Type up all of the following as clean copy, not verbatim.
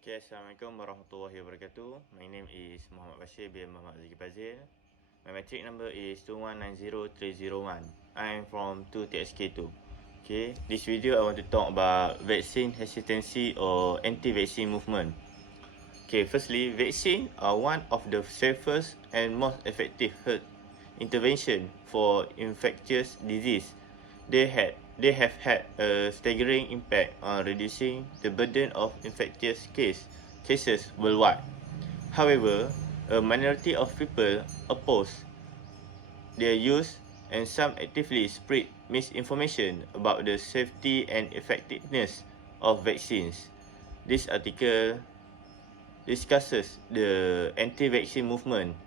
Okay, Assalamualaikum warahmatullahi wabarakatuh. My name is Muhammad Bashir bin Muhammad Zaki Fazil. My matric number is 2190301. I'm from 2TSK2. Okay, this video I want to talk about vaccine hesitancy or anti-vaccine movement. Okay, firstly, vaccine are one of the safest and most effective health intervention for infectious disease. They have had a staggering impact on reducing the burden of infectious cases worldwide. However, a minority of people oppose their use and some actively spread misinformation about the safety and effectiveness of vaccines. This article discusses the anti-vaccine movement,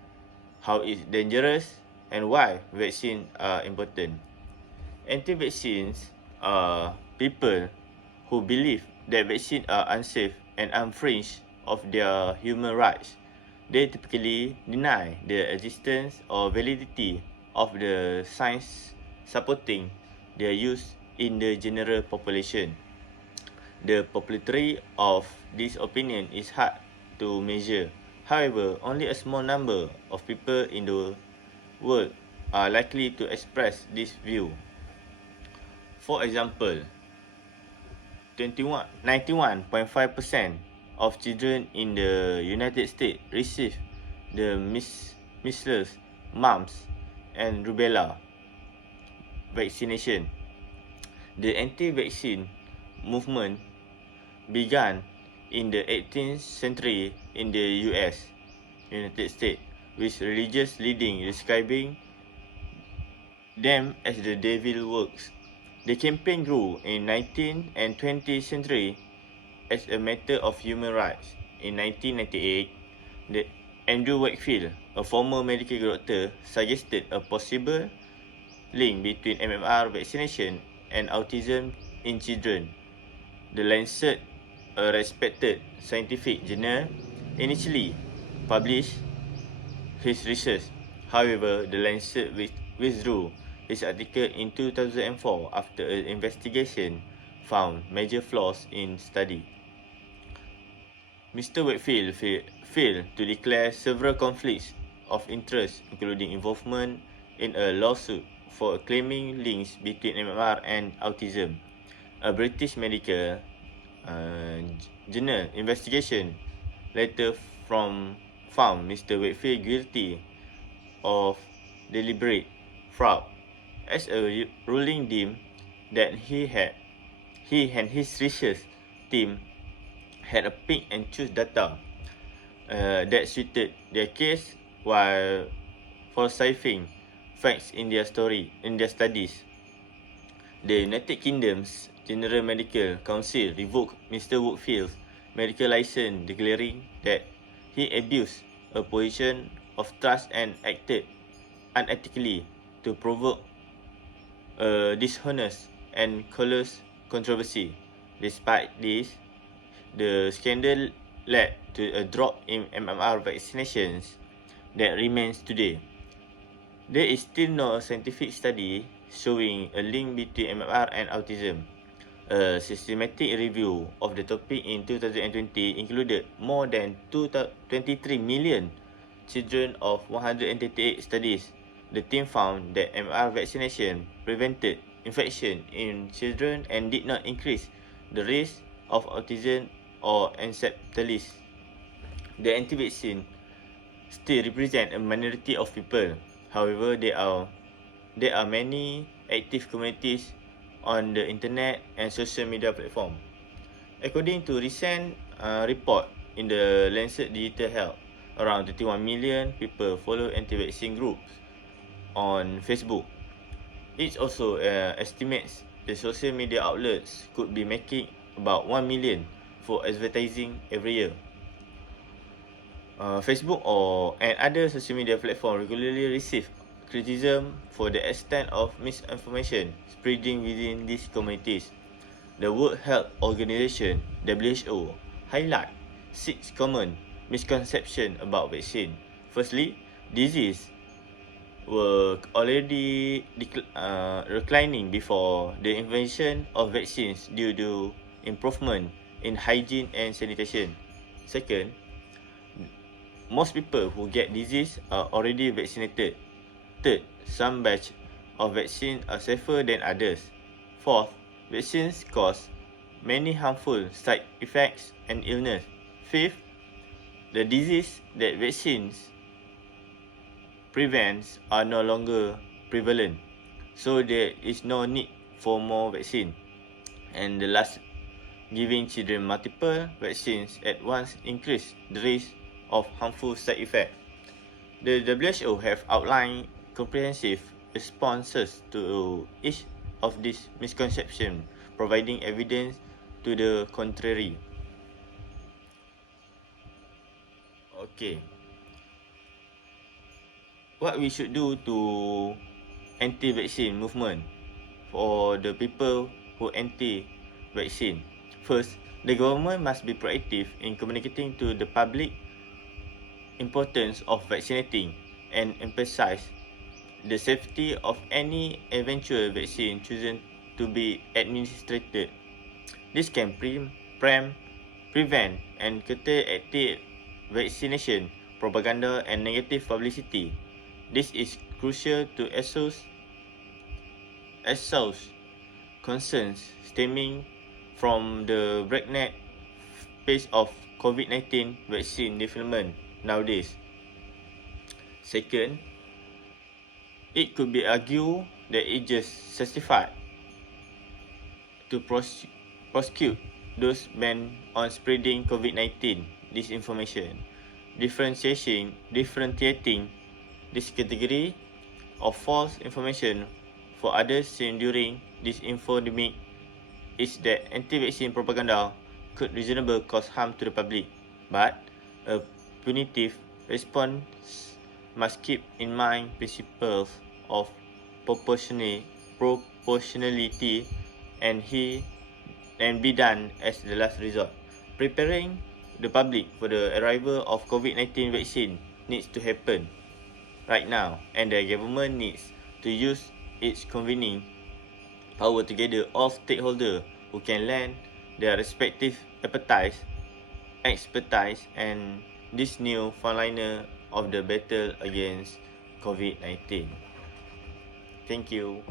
how it's dangerous, and why vaccines are important. Anti-vaccines are people who believe that vaccines are unsafe and infringe of their human rights. They typically deny the existence or validity of the science supporting their use in the general population. The popularity of this opinion is hard to measure. However, only a small number of people in the world are likely to express this view. For example, 91.5% of children in the United States receive the measles, mumps, and rubella vaccination. The anti-vaccine movement began in the 18th century in the United States, with religious leaders describing them as the devil works. The campaign grew in 19th and 20th century as a matter of human rights. In 1998, Andrew Wakefield, a former medical doctor, suggested a possible link between MMR vaccination and autism in children. The Lancet, a respected scientific journal, initially published his research. However, the Lancet withdrew his article in 2004 after an investigation found major flaws in study. Mr. Wakefield failed to declare several conflicts of interest, including involvement in a lawsuit for claiming links between MMR and autism. A British medical journal investigation later found Mr. Wakefield guilty of deliberate fraud, as a ruling deemed that he and his research team had a pick and choose data that suited their case while falsifying facts in their studies. The United Kingdom's General Medical Council revoked Mr. Wakefield's medical license, declaring that he abused a position of trust and acted unethically to provoke a dishonest and callous controversy. Despite this, the scandal led to a drop in MMR vaccinations that remains today. There is still no scientific study showing a link between MMR and autism. A systematic review of the topic in 2020 included more than 23 million children of 138 studies. The team found that MMR vaccination prevented infection in children and did not increase the risk of autism or encephalitis. The anti-vaccine still represent a minority of people. However, there are many active communities on the internet and social media platform. According to recent report in the Lancet Digital Health, around 31 million people follow anti-vaccine groups on Facebook. It also estimates the social media outlets could be making about 1 million for advertising every year. Facebook and other social media platforms regularly receive criticism for the extent of misinformation spreading within these communities. The World Health Organization (WHO) highlight 6 common misconceptions about vaccine. Firstly, disease were already declining before the invention of vaccines due to improvement in hygiene and sanitation. Second, most people who get disease are already vaccinated. Third, some batch of vaccines are safer than others. Fourth, vaccines cause many harmful side effects and illness. Fifth, the disease that vaccines prevents are no longer prevalent, so there is no need for more vaccine. And the last, giving children multiple vaccines at once increase the risk of harmful side effects. The WHO have outlined comprehensive responses to each of these misconceptions, providing evidence to the contrary. Okay, what we should do to anti-vaccine movement for the people who anti-vaccine? First, the government must be proactive in communicating to the public importance of vaccinating and emphasize the safety of any eventual vaccine chosen to be administered. This can prevent and curtail active vaccination propaganda and negative publicity. This is crucial to assuage concerns stemming from the breakneck pace of COVID-19 vaccine development nowadays. Second, it could be argued that it just justified to prosecute those bent on spreading COVID-19 disinformation. Differentiating this category of false information for others seen during this infodemic is that anti-vaccine propaganda could reasonably cause harm to the public, but a punitive response must keep in mind principles of proportionality and be done as the last resort. Preparing the public for the arrival of COVID-19 vaccine needs to happen right now, and the government needs to use its convening power to gather all stakeholders who can lend their respective expertise and this new frontliner of the battle against COVID-19. Thank you.